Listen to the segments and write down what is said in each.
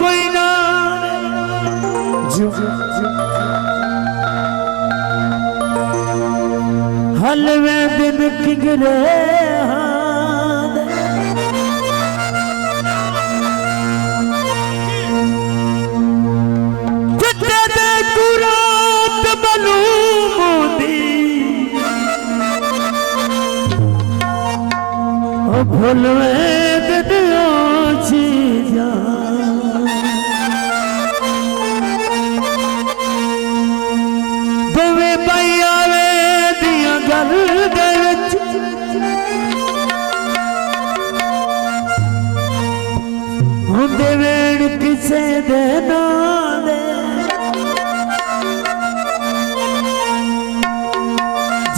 कोई ना हलवे दिन किगरे भूलवे दियो चीजा दोवे भाई आवे दिया गल दे विच हुंदे वेण किसे दे नाल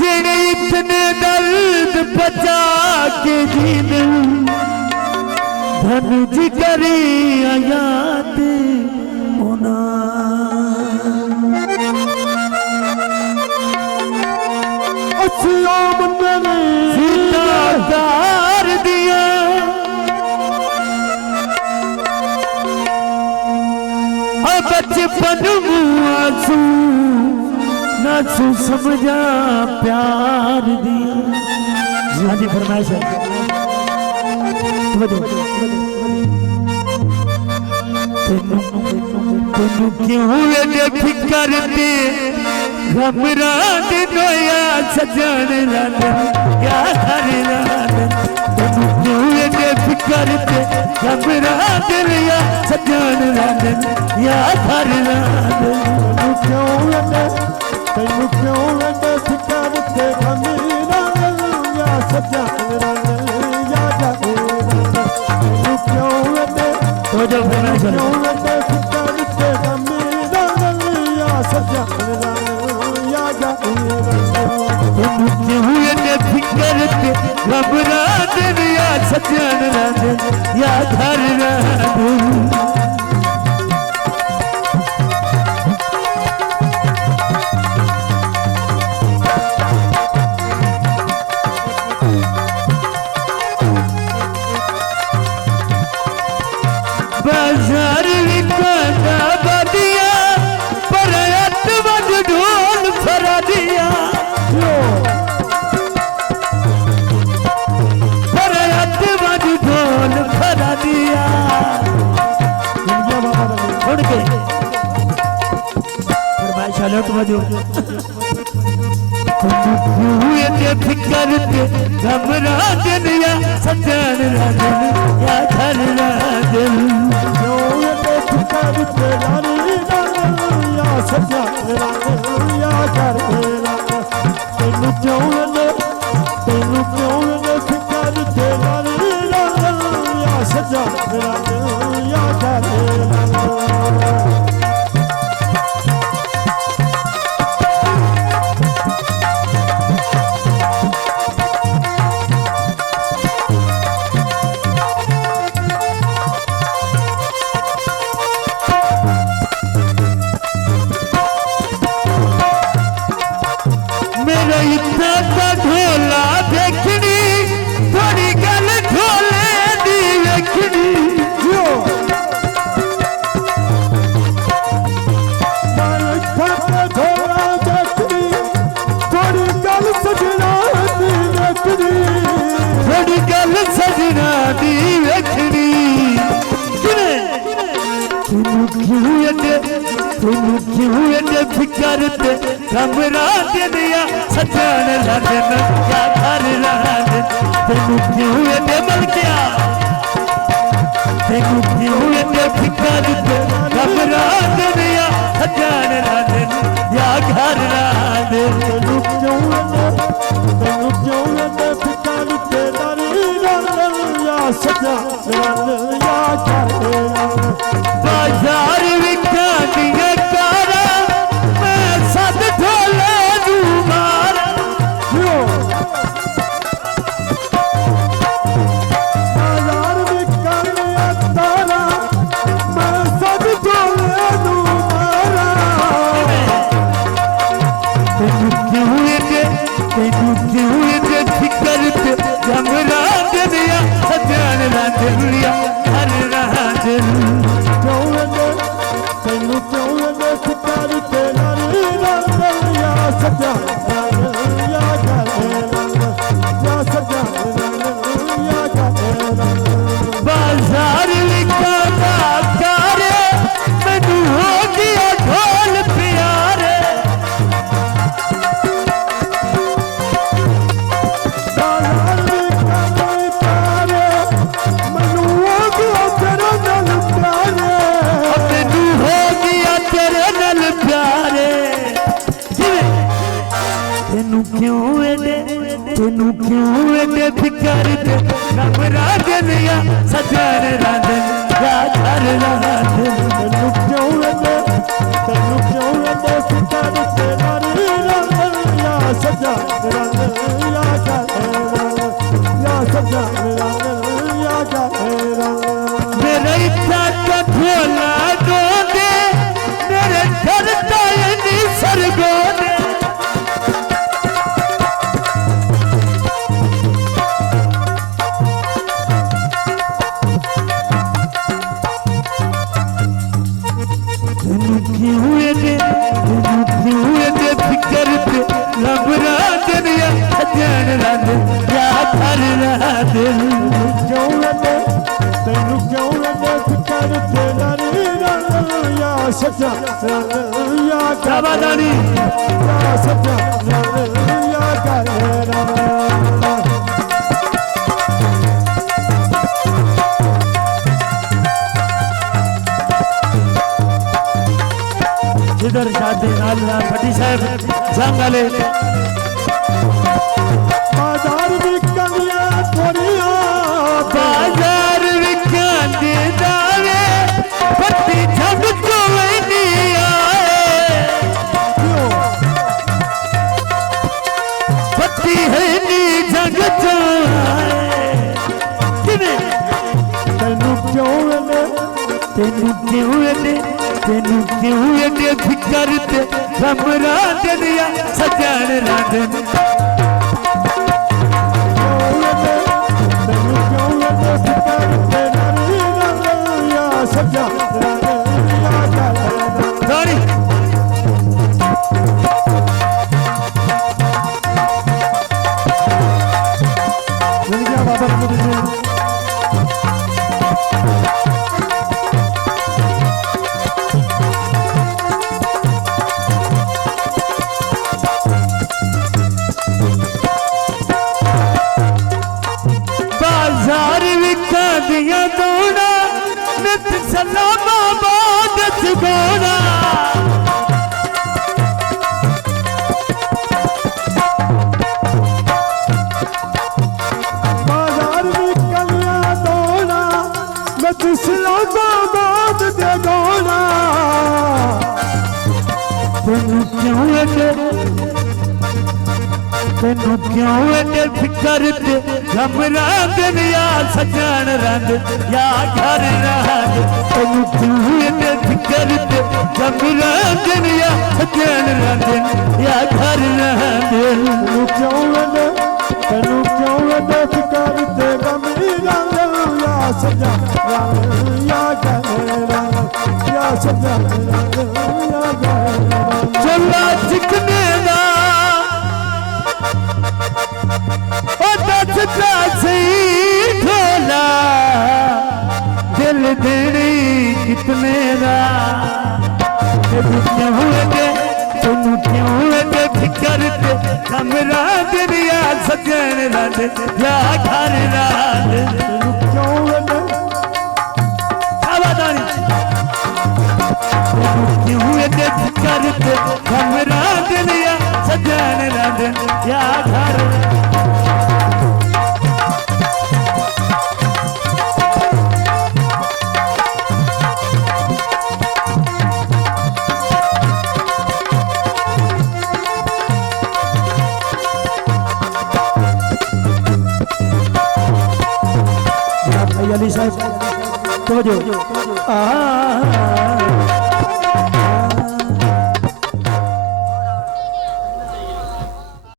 जेड़े इतने दर्द बचा के जीन धन जी करी आयात होना सीताकार दिया बचपन आंसू नासू समझा प्यार दिया। हाँ जी फरमाइश है तेनू क्यों एडे फिकर ते घबरा दिया सजन लाल क्या हर लाल तेनू क्यों एडे फिकर ते घबरा दिया सजन लाल या हर लाल तेनू क्यों एडे फिकर ते घबरा दिया सजन जो फिकर घबरा दिया सजन या घर बाजार विकाना बदिया पर अटवज ढोल फरा दिया पर अटवज ढोल फरा दिया उड़ के फरमाइश लो तुम ये फिकर ते घबरा दिया सजन राजन या घर राजन मेरा इतना का ढोला देखनी थोड़ी गल ढोले दी देखनी जो ढोला देखनी थोड़ी गल सजना दी देखनी थोड़ी गल सजना दी देखनी क्यों एडे फिकर ते घबरा दिया सजन लगन क्या घर राजन तेनू क्यों एडे मलकिया तेनू क्यों एडे फिकर ते घबरा दिया सजन लगन क्या घर राजन तेनू क्यों एडे फिकर ते या सजन लगन या घर राजन बाजार विकानी फिकर घबरा दिया सजन दिया तेनू क्यों एडे फिकर ते कमरा दिया सजन रांधन या घर रांधन तेनू क्यों एडे फिकर ते नारी रांधन या सजन रांधन या सजन रांधन या मेरे इच्छा का झोला दो दे मेरे घर तायनी सरगो दे तेनू क्यों एडे फिकर ते लबरा दिया सजन रांधन या घर रांधन तेनू क्यों एडे फिकर ते नारी रांधन या सजन रांधन या बाबादानी सजन रांधन या जिधर शादी नालना फटी साहब जंगले बाजार विकनिया थोड़िया बाजार विकने दावे फटी जग चोवनी आए फटी है नी जग चोए तेनू क्यों एडे फिकर ते कमरा दिया सजन रांधन तेनू क्यों एडे फिकर ते नारी रांधन या सजन रांधन या बाजार विका दिया दोना नित सलामा बाद गोना बाजार विकनिया दोना नित सलामा बाद गोना तेनू क्यों एडे फिकर ते कमरा दिया सजन रांधन या घर रांधन तेनू क्यों एडे फिकर ते कमरा दिया सजन रांधन या घर रांधन तेनू क्यों एडे फिकर ते कमरी रांधन या सजन रांधन या सजन रांधन या चला चिकने दा दसता सही ढोला दिल देनी कितने दा तेनू क्यों एडे फिकर ते कमरा दिया सजन रांधन या घर रांधन तेनू क्यों एडे आवादानी तेनू क्यों एडे फिकर ते कमरा दिया सजन रांधन या घर अली साहब तो जो